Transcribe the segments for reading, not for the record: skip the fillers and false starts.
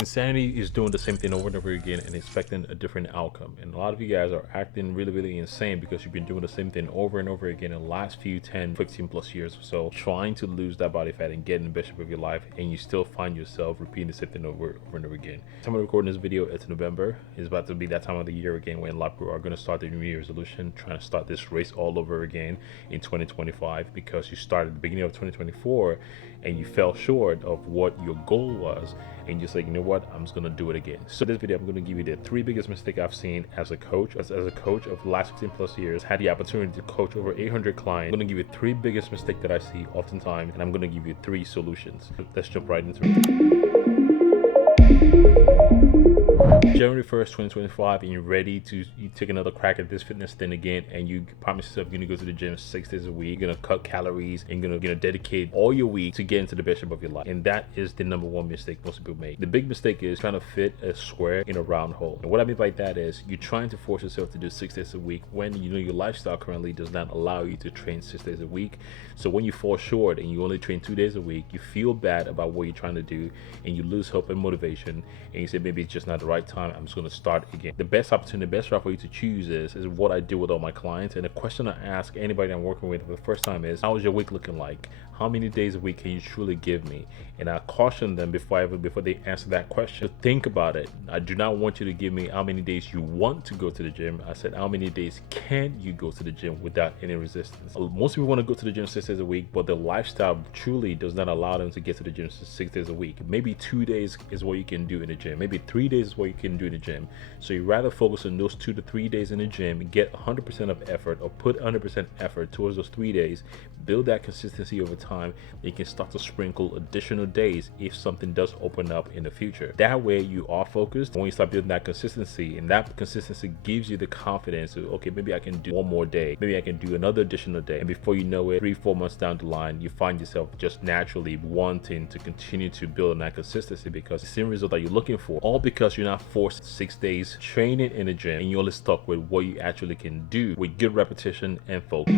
Insanity is doing the same thing over and over again and expecting a different outcome. And a lot of you guys are acting really, really insane because you've been doing the same thing over and over again in the last few 10, 15 plus years or so, trying to lose that body fat and get in the best shape of your life, and you still find yourself repeating the same thing over and over again. I'm recording this video, it's November. It's about to be that time of the year again when a lot of people are going to start their New Year's resolution, trying to start this race all over again in 2025 because you started at the beginning of 2024 and you fell short of what your goal was, and you're like, you know what, I'm just gonna do it again. So this video, I'm gonna give you the 3 biggest mistakes I've seen as a coach. As a coach of the last 15 plus years, had the opportunity to coach over 800 clients. I'm gonna give you 3 biggest mistakes that I see oftentimes, and I'm gonna give you 3 solutions. Let's jump right into it. January 1st, 2025, and you're ready to take another crack at this fitness thing again, and you promise yourself you're gonna go to the gym 6 days a week, you're gonna cut calories, and you're gonna dedicate all your week to get into the best shape of your life. And that is the number 1 mistake most people make. The big mistake is trying to fit a square in a round hole. And what I mean by that is you're trying to force yourself to do 6 days a week when you know your lifestyle currently does not allow you to train 6 days a week. So when you fall short and you only train 2 days a week, you feel bad about what you're trying to do, and you lose hope and motivation, and you say maybe it's just not the right time, I'm just going to start again. The best opportunity, the best route for you to choose is what I do with all my clients. And the question I ask anybody I'm working with for the first time is, how is your week looking like? How many days a week can you truly give me? And I caution them before they answer that question to think about it. I do not want you to give me how many days you want to go to the gym. I said, how many days can you go to the gym without any resistance? Most people want to go to the gym 6 days a week, but their lifestyle truly does not allow them to get to the gym 6 days a week. Maybe 2 days is what you can do in the gym. Maybe 3 days is what you can do in the gym. So you rather focus on those 2 to 3 days in the gym, get 100% of effort, or put 100% effort towards those 3 days, build that consistency over time. You can start to sprinkle additional days if something does open up in the future. That way you are focused when you start building that consistency, and that consistency gives you the confidence of, okay, maybe I can do 1 more day, maybe I can do another additional day, and before you know it, 3-4 months down the line, you find yourself just naturally wanting to continue to build on that consistency because it's the same result that you're looking for, all because you're not forced 6 days training in the gym and you're only stuck with what you actually can do with good repetition and focus.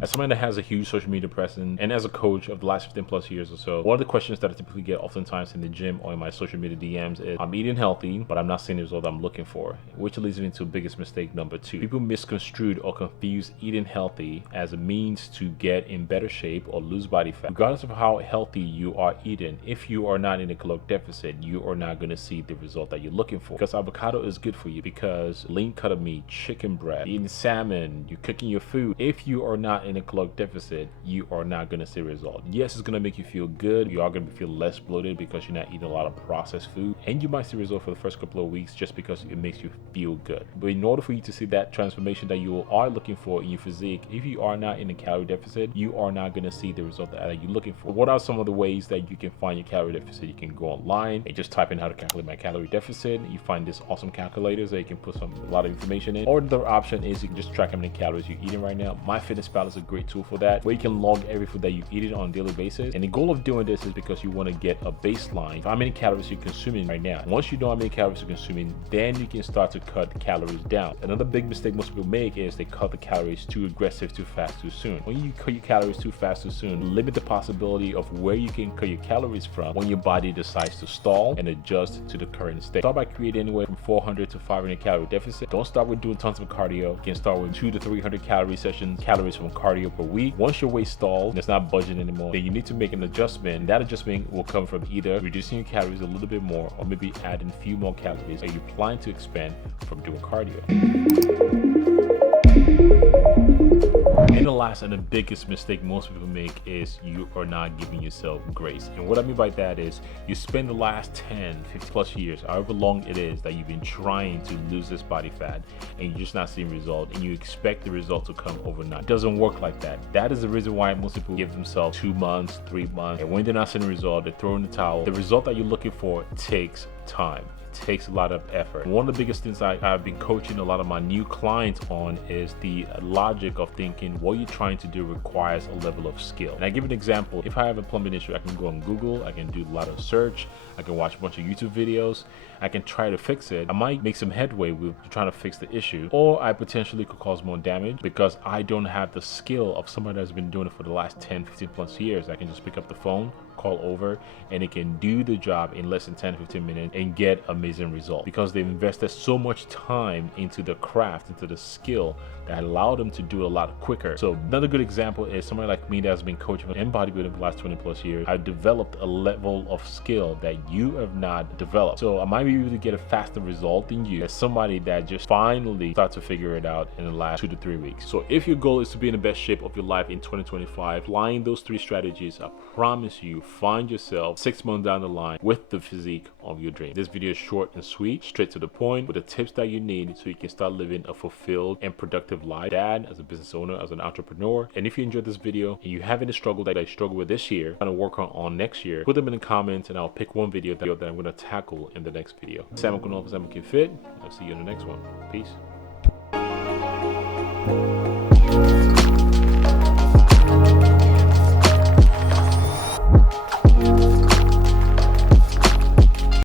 As someone that has a huge social media presence and as a coach of the last 15 plus years or so, one of the questions that I typically get oftentimes in the gym or in my social media DMs is, I'm eating healthy, but I'm not seeing the result I'm looking for, which leads me to biggest mistake number 2. People misconstrued or confuse eating healthy as a means to get in better shape or lose body fat. Regardless of how healthy you are eating, if you are not in a caloric deficit, you are not going to see the result that you're looking for. Because avocado is good for you, because lean cut of meat, chicken breast, eating salmon, you're cooking your food. If you are not in a caloric deficit, you are not going to see a result. Yes, it's going to make you feel good. You are going to feel less bloated because you're not eating a lot of processed food, and you might see a result for the first couple of weeks just because it makes you feel good. But in order for you to see that transformation that you are looking for in your physique, if you are not in a calorie deficit, you are not going to see the result that you're looking for. What are some of the ways that you can find your calorie deficit? You can go online and just type in how to calculate my calorie deficit. You find this awesome calculators that you can put a lot of information in. Or the option is you can just track how many calories you're eating right now. MyFitnessPal is a great tool for that, where you can log every food that you eat on a daily basis. And the goal of doing this is because you want to get a baseline of how many calories you're consuming right now. Once you know how many calories you're consuming, then you can start to cut calories down. Another big mistake most people make is they cut the calories too aggressive, too fast, too soon. When you cut your calories too fast, too soon, limit the possibility of where you can cut your calories from when your body decides to stall and adjust to the current state. Start by creating anywhere from 400 to 500 calorie deficit. Don't start with doing tons of cardio. You can start with 200 to 300 calorie sessions, calories from cardio per week. Once your weight stalls and it's not budging anymore, then you need to make an adjustment. That adjustment will come from either reducing your calories a little bit more or maybe adding a few more calories that you plan to expand from doing cardio. And the last and the biggest mistake most people make is you are not giving yourself grace. And what I mean by that is you spend the last 10, 50 plus years, however long it is that you've been trying to lose this body fat, and you're just not seeing result, and you expect the result to come overnight. It doesn't work like that. That is the reason why most people give themselves 2 months, 3 months, and when they're not seeing a result, they throw in the towel. The result that you're looking for takes time. Takes a lot of effort. One of the biggest things I've been coaching a lot of my new clients on is the logic of thinking what you're trying to do requires a level of skill. And I give an example. If I have a plumbing issue, I can go on Google, I can do a lot of search, I can watch a bunch of YouTube videos, I can try to fix it. I might make some headway with trying to fix the issue, or I potentially could cause more damage because I don't have the skill of somebody that's been doing it for the last 10, 15 plus years. I can just pick up the phone, call over and they can do the job in less than 10-15 minutes and get amazing results because they've invested so much time into the craft, into the skill that allowed them to do a lot quicker. So another good example is somebody like me that's been coaching in bodybuilding for the last 20 plus years. I've developed a level of skill that you have not developed. So I might be able to get a faster result than you as somebody that just finally started to figure it out in the last 2 to 3 weeks. So if your goal is to be in the best shape of your life in 2025, applying those 3 strategies, I promise you find yourself 6 months down the line with the physique of your dream. This video is short and sweet, straight to the point, with the tips that you need so you can start living a fulfilled and productive life. Dad, as a business owner, as an entrepreneur. And if you enjoyed this video and you have any struggle that I struggle with this year, I'm gonna work on next year, put them in the comments and I'll pick one video that I'm gonna tackle in the next video. Sam O'Connell for Sam Fit. I'll see you in the next one. Peace.